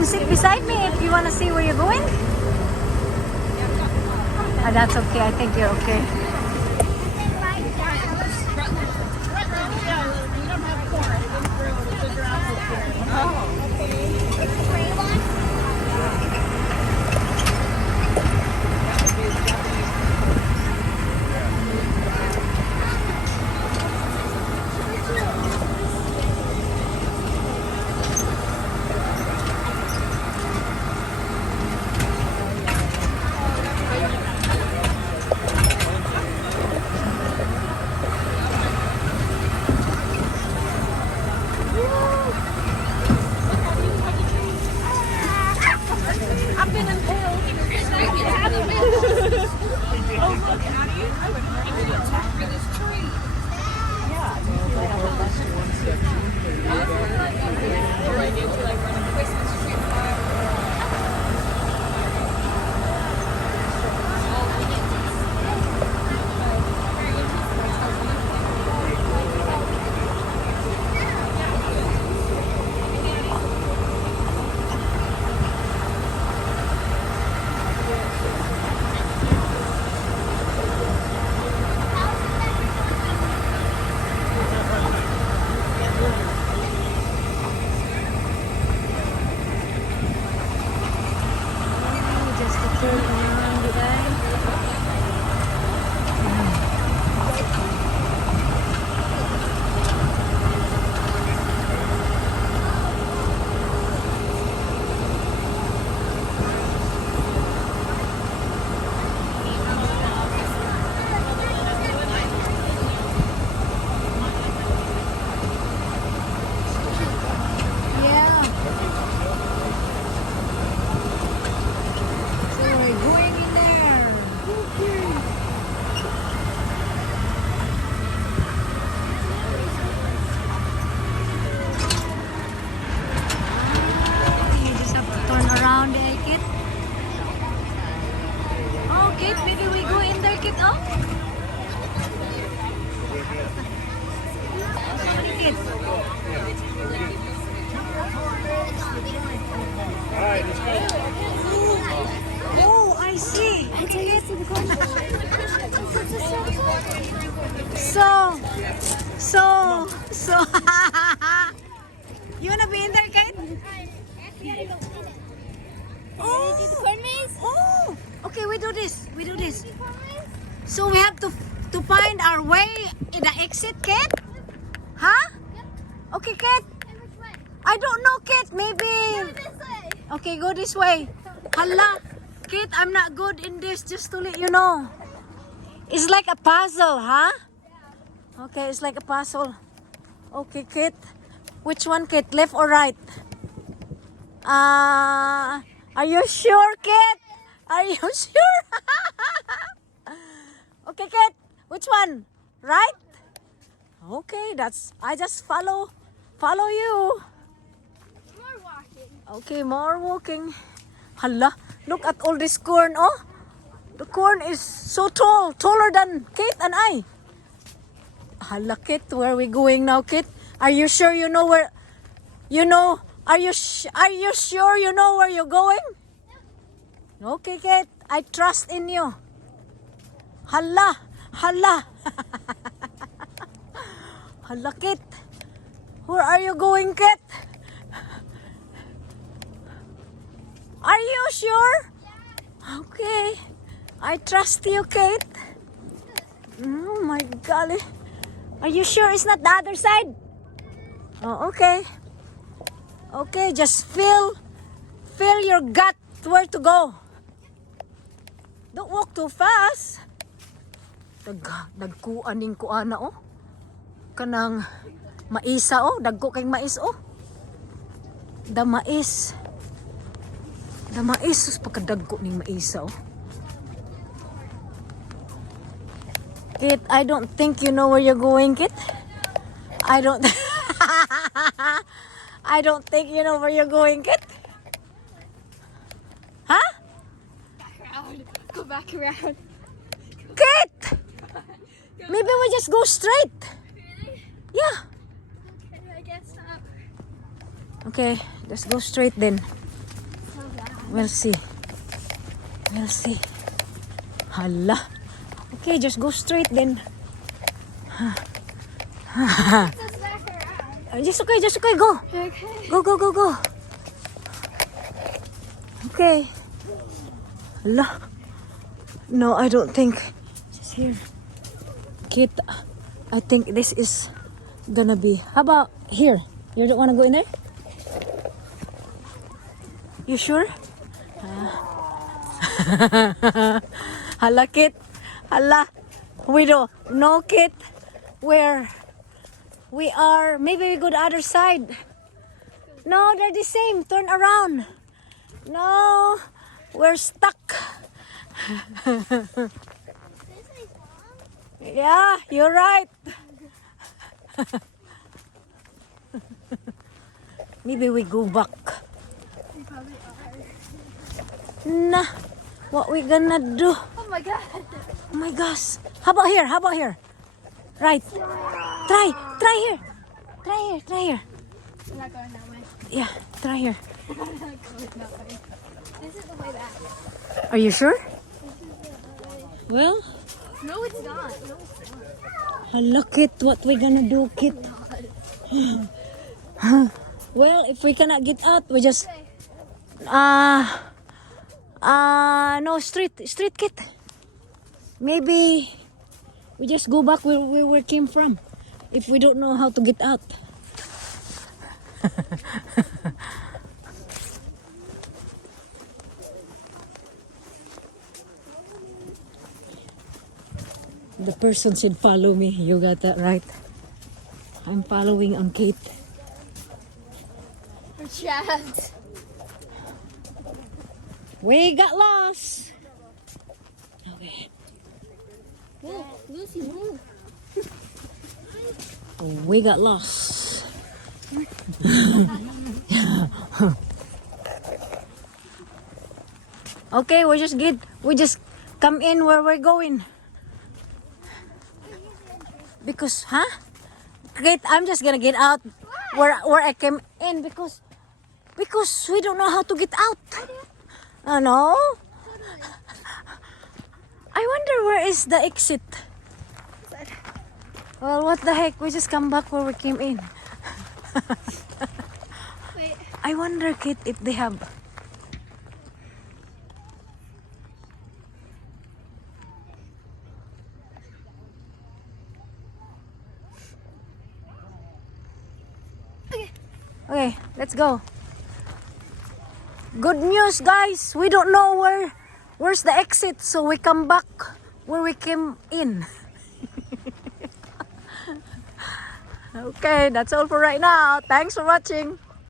can sit beside me if you want to see where you're going. That's okay. I think you're okay. Maybe we go in there, Kit. Oh? Kit. Oh, I see. Kit. So. You wanna be in there, Kit? Oh, okay, we do this. So we have to find our way in the exit, Kit? Huh? Okay, Kit. I don't know, Kit. Maybe. Okay, go this way. Hala, Kit, I'm not good in this. Just to let you know. It's like a puzzle, huh? Okay, it's like a puzzle. Okay, Kit. Which one, Kit? Left or right? Are you sure, Kit? Are you sure? Okay, Kit. Which one? Right? Okay, I just follow you. More walking. Okay, more walking. Hala, look at all this corn, oh. The corn is so tall, taller than Kit and I. Hala, Kit, where are we going now, Kit? Are you sure you know where? Are you sure you know where you're going? Okay, Kit, I trust in you. Hala. Hala, Kit. Where are you going, Kit? Are you sure? Okay. I trust you, Kit. Oh my golly. Are you sure it's not the other side? Oh, okay. Okay, just feel your gut where to go. Don't walk too fast. Dagkuaning kuana, oh. Kanang maisa, oh. Dagko kay mais, oh. The mais, pagkadagko ning maisa, oh. Kit, I don't think you know where you're going, Kit. I don't think you know where you're going, Kit. Huh? Back around. Go back around. Kit! Maybe we just go straight. Really? Yeah. Okay, I guess not. Okay, let's go straight then. We'll see. We'll see. Hala. Okay, just go straight then. Just back around. Just okay, go. Okay. Go. Okay. Hala. No, I don't think. Just here. Kit, I think this is gonna be. How about here? You don't wanna go in there? You sure? Hala, Kit. Hala. We don't. No, Kit. Where? We are. Maybe we go the other side. No, they're the same. Turn around. No. We're stuck. Yeah, you're right. Maybe we go back. We probably are. Nah, what we gonna do? Oh my god. Oh my gosh. How about here? Right. Try here. Try here. We're not going that way. Yeah, try here. We're not going that way. This is the way back. Are you sure? This is the way. Well, No, it's not. No, it's not. look it. What we gonna do, Kit? Well, if we cannot get out, we just no street, Kit. Maybe we just go back where we came from. If we don't know how to get out. The person said follow me. You got that right. I'm following on Kate. We're trapped. We got lost. Okay. Move, Lucy, move. We got lost. Okay, we just come in where we're going. Because, Kate, I'm just gonna get out where I came in because we don't know how to get out. No? I wonder where is the exit. Well, what the heck? We just come back where we came in. Wait. I wonder, Kate, if they have. Okay, let's go. Good news, guys. We don't know where's the exit, so we come back where we came in. Okay, that's all for right now. Thanks for watching.